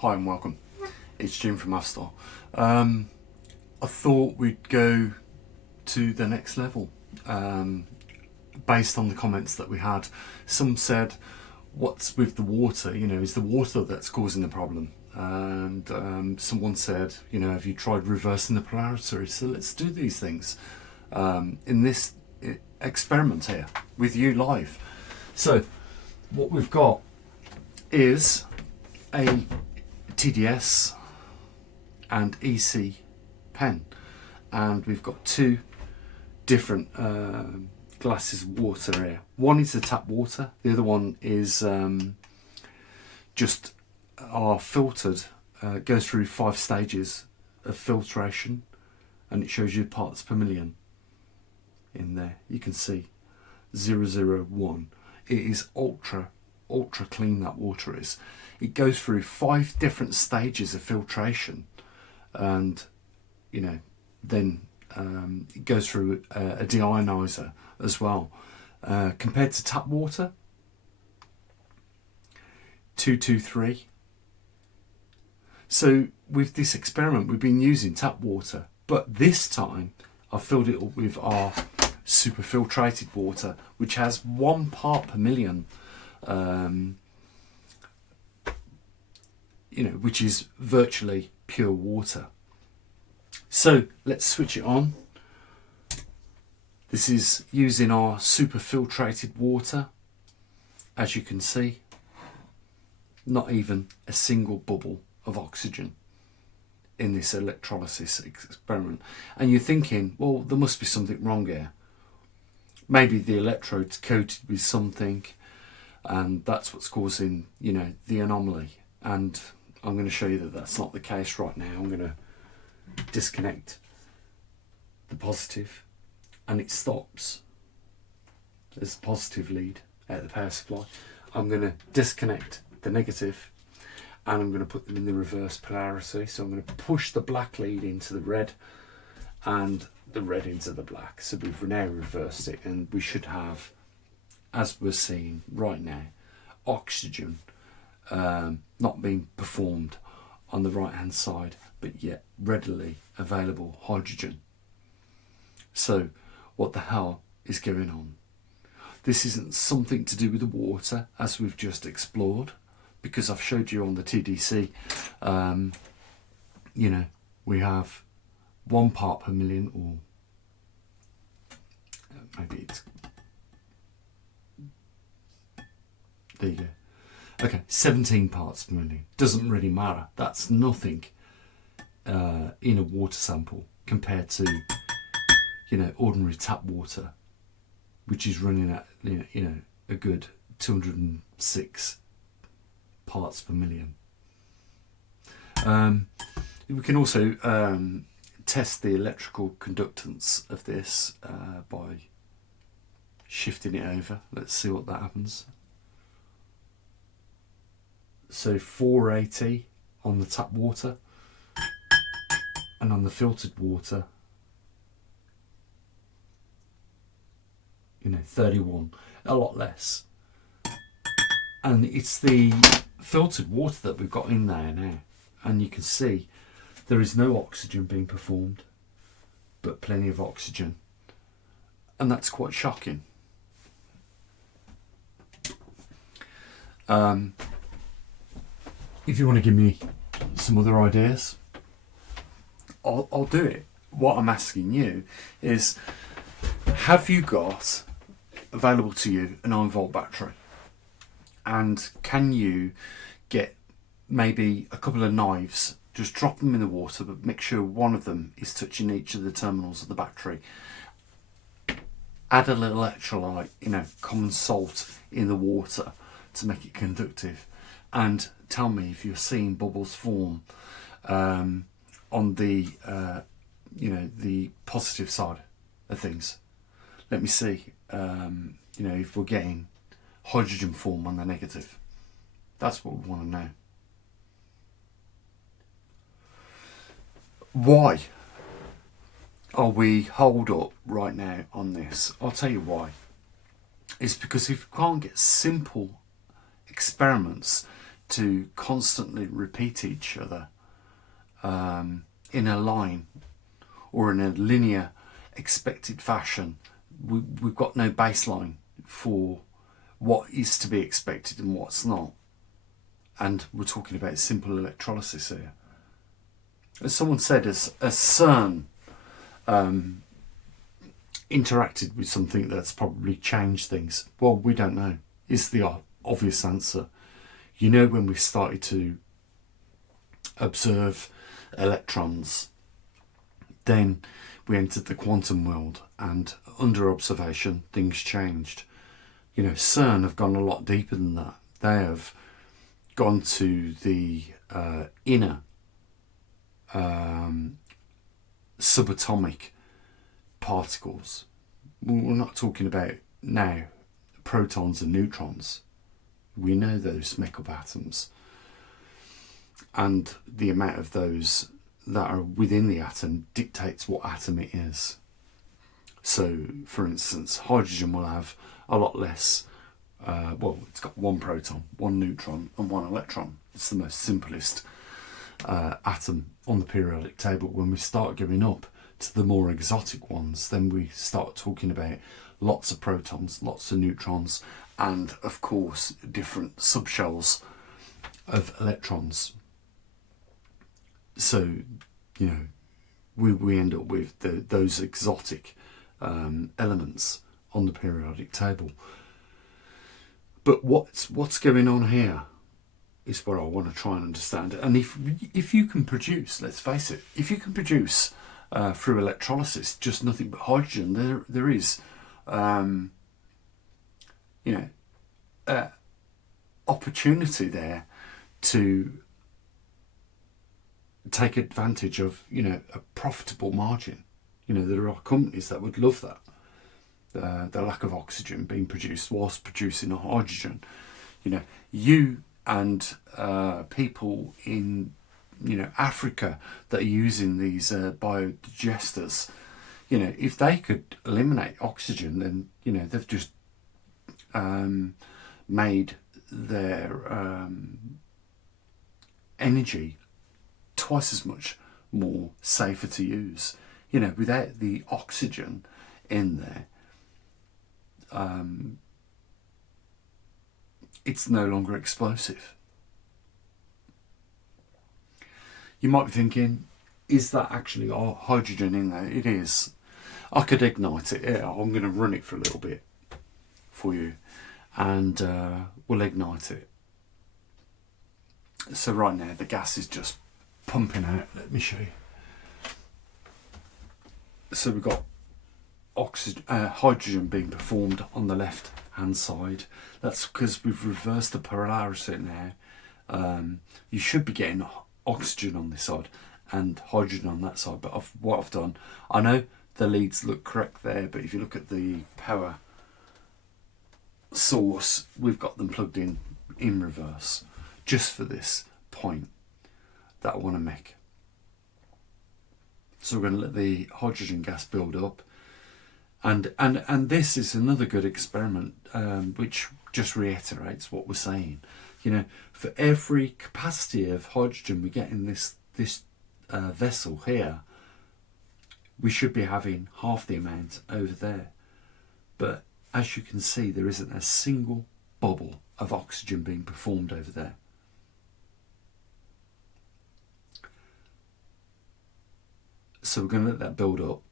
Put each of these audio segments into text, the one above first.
Hi and welcome. It's Jim from maverickstar. I thought we'd go to the next level based on the comments that we had. Some said, what's with the water? You know, is the water that's causing the problem? And someone said, you know, have you tried reversing the polarity? So let's do these things in this experiment here with you live. So what we've got is a TDS and EC pen, and we've got two different glasses of water here. One is the tap water, the other one is just our filtered, goes through 5 stages of filtration, and it shows you parts per million in there. You can see 001. It is ultra clean, that water is. It goes through 5 different stages of filtration, and you know, then it goes through a deionizer as well. Compared to tap water, 223. So with this experiment we've been using tap water, but this time I've filled it up with our super filtrated water, which has 1 part per million, you know, which is virtually pure water. So let's switch it on. This is using our super filtrated water. As you can see, not even a single bubble of oxygen in this electrolysis experiment. And you're thinking, well, there must be something wrong here. Maybe the electrode's coated with something, and that's what's causing, you know, the anomaly. And I'm going to show you that that's not the case right now. I'm going to disconnect the positive, and it stops. There's a positive lead at the power supply. I'm going to disconnect the negative, and I'm going to put them in the reverse polarity. So I'm going to push the black lead into the red and the red into the black. So we've now reversed it, and we should have, as we're seeing right now, oxygen not being performed on the right hand side, but yet readily available hydrogen. So what the hell is going on? This isn't something to do with the water, as we've just explored, because I've showed you on the TDC, you know, we have 1 part per million, or maybe it's, there you go. Okay, 17 parts per million. Doesn't really matter. That's nothing in a water sample compared to, you know, ordinary tap water, which is running at, you know, a good 206 parts per million. We can also test the electrical conductance of this by shifting it over. Let's see what that happens. So 480 on the tap water, and on the filtered water, you know, 31, a lot less. And it's the filtered water that we've got in there now, and you can see there is no oxygen being performed, but plenty of oxygen, and that's quite shocking. If you want to give me some other ideas, I'll do it. What I'm asking you is, have you got available to you a 9-volt battery? And can you get maybe a couple of knives, just drop them in the water, but make sure one of them is touching each of the terminals of the battery. Add a little electrolyte, you know, common salt in the water to make it conductive. And tell me if you're seeing bubbles form on the, you know, the positive side of things. Let me see, you know, if we're getting hydrogen form on the negative. That's what we want to know. Why are we holed up right now on this? I'll tell you why. It's because if we can't get simple experiments to constantly repeat each other in a line or in a linear expected fashion, we've got no baseline for what is to be expected and what's not. And we're talking about simple electrolysis here. As someone said, as CERN interacted with something that's probably changed things. Well, we don't know, is the obvious answer. You know, when we started to observe electrons, then we entered the quantum world, and under observation things changed. You know, CERN have gone a lot deeper than that. They have gone to the inner subatomic particles. We're not talking about now protons and neutrons. We know those make up atoms, and the amount of those that are within the atom dictates what atom it is. So, for instance, hydrogen will have a lot less, well, it's got one proton, one neutron and one electron. It's the most simplest atom on the periodic table. When we start going up to the more exotic ones, then we start talking about lots of protons, lots of neutrons, and of course different subshells of electrons. So, you know, we end up with those exotic elements on the periodic table. But what's going on here is what I want to try and understand. And if you can produce, let's face it, if you can produce through electrolysis just nothing but hydrogen, there is opportunity there to take advantage of, you know, a profitable margin. You know, there are companies that would love that. The lack of oxygen being produced whilst producing a hydrogen. You know, you and people in, you know, Africa that are using these biodigesters, you know, if they could eliminate oxygen, then, you know, they've just made their energy twice as much more safer to use. You know, without the oxygen in there, it's no longer explosive. You might be thinking, is that actually hydrogen in there? It is. I could ignite it. Yeah, I'm going to run it for a little bit for you, and we'll ignite it. So right now the gas is just pumping out. Let me show you. So we've got hydrogen being performed on the left hand side. That's because we've reversed the polarity now. You should be getting oxygen on this side and hydrogen on that side, but what I've done, I know the leads look correct there, but if you look at the power source, we've got them plugged in reverse, just for this point that I want to make. So we're going to let the hydrogen gas build up, and this is another good experiment which just reiterates what we're saying. You know, for every capacity of hydrogen we get in this vessel here, we should be having half the amount over there. But as you can see, there isn't a single bubble of oxygen being performed over there. So we're going to let that build up,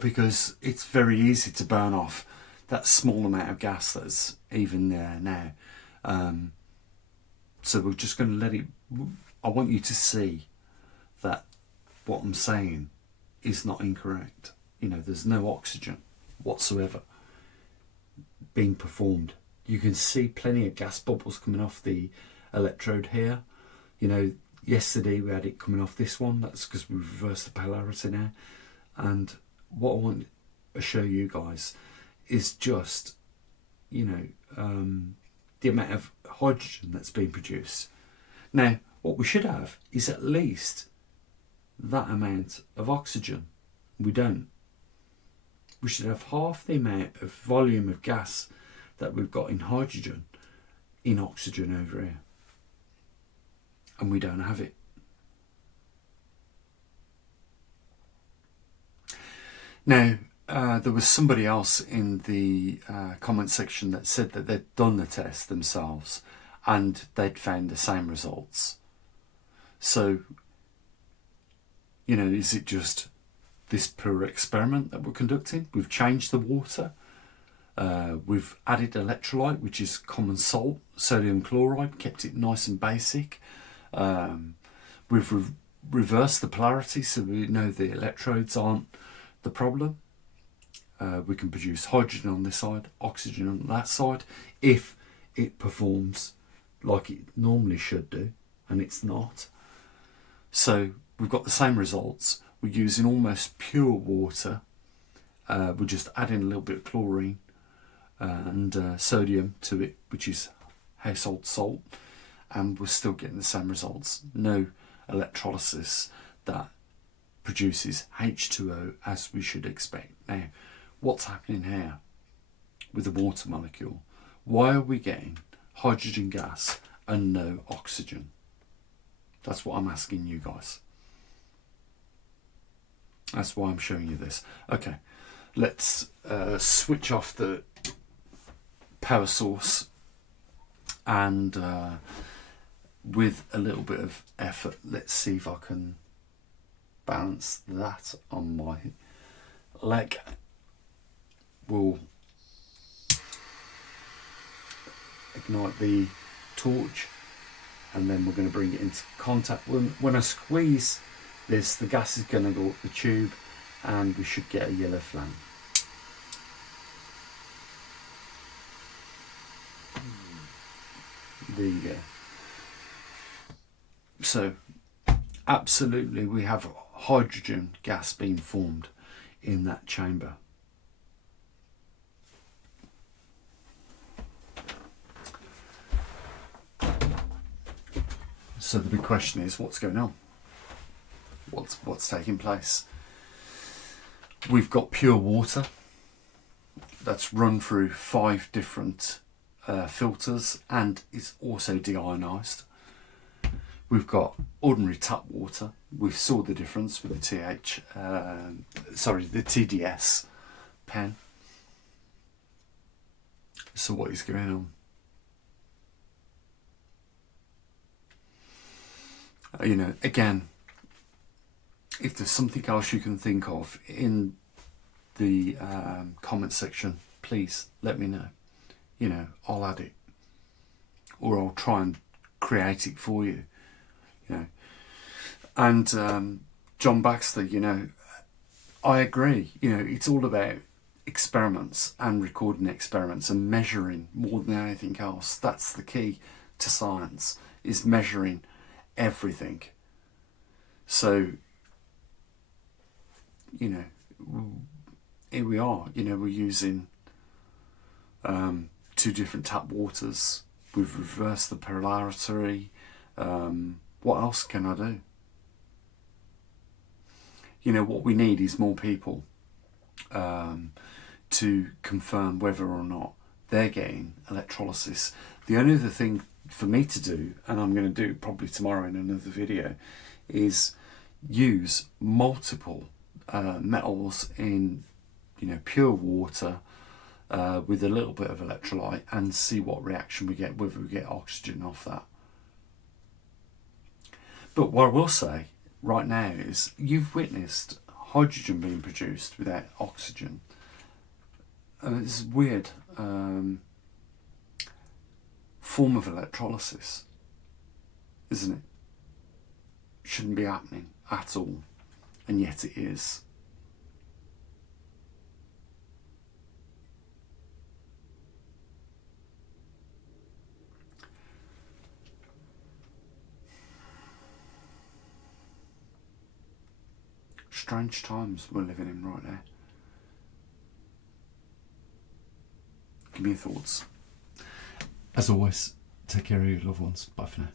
because it's very easy to burn off that small amount of gas that's even there now. So we're just going to let it. I want you to see that what I'm saying is not incorrect. You know, there's no oxygen whatsoever being performed. You can see plenty of gas bubbles coming off the electrode here. You know, yesterday we had it coming off this one. That's because we reversed the polarity now. And what I want to show you guys is just, you know, the amount of hydrogen that's being produced. Now, what we should have is at least that amount of oxygen. We don't. We should have half the amount of volume of gas that we've got in hydrogen, in oxygen over here, and we don't have it. Now, there was somebody else in the comment section that said that they'd done the test themselves and they'd found the same results. So, you know, is it just this pure experiment that we're conducting? We've changed the water. We've added electrolyte, which is common salt, sodium chloride, kept it nice and basic. We've reversed the polarity so we know the electrodes aren't the problem. We can produce hydrogen on this side, oxygen on that side, if it performs like it normally should do, and it's not. So we've got the same results. We're using almost pure water. We're just adding a little bit of chlorine and sodium to it, which is household salt, and we're still getting the same results. No electrolysis that produces H2O as we should expect. Now, what's happening here with the water molecule? Why are we getting hydrogen gas and no oxygen? That's what I'm asking you guys. That's why I'm showing you this. Okay, let's switch off the power source, and with a little bit of effort, let's see if I can balance that on my leg. We'll ignite the torch, and then we're going to bring it into contact. When I squeeze this, the gas is going to go up the tube and we should get a yellow flame. There you go. So absolutely we have hydrogen gas being formed in that chamber. So the big question is, what's going on? What's taking place? We've got pure water that's run through 5 different filters, and it's also deionized. We've got ordinary tap water. We saw the difference with the the TDS pen. So what is going on? You know, again, if there's something else you can think of in the comment section, please let me know. You know, I'll add it, or I'll try and create it for you. You know, and John Baxter, you know, I agree. You know, it's all about experiments and recording experiments and measuring more than anything else. That's the key to science, is measuring everything. So, you know, here we are. You know, we're using 2 different tap waters. We've reversed the polarity. What else can I do? You know, what we need is more people to confirm whether or not they're getting electrolysis. The only other thing for me to do, and I'm going to do probably tomorrow in another video, is use multiple metals in, you know, pure water with a little bit of electrolyte, and see what reaction we get, whether we get oxygen off that. But what I will say right now is, you've witnessed hydrogen being produced without oxygen. It's weird. Form of electrolysis, isn't it? Shouldn't be happening at all, and yet it is. Strange times we're living in right now. Give me your thoughts. As always, take care of your loved ones. Bye for now.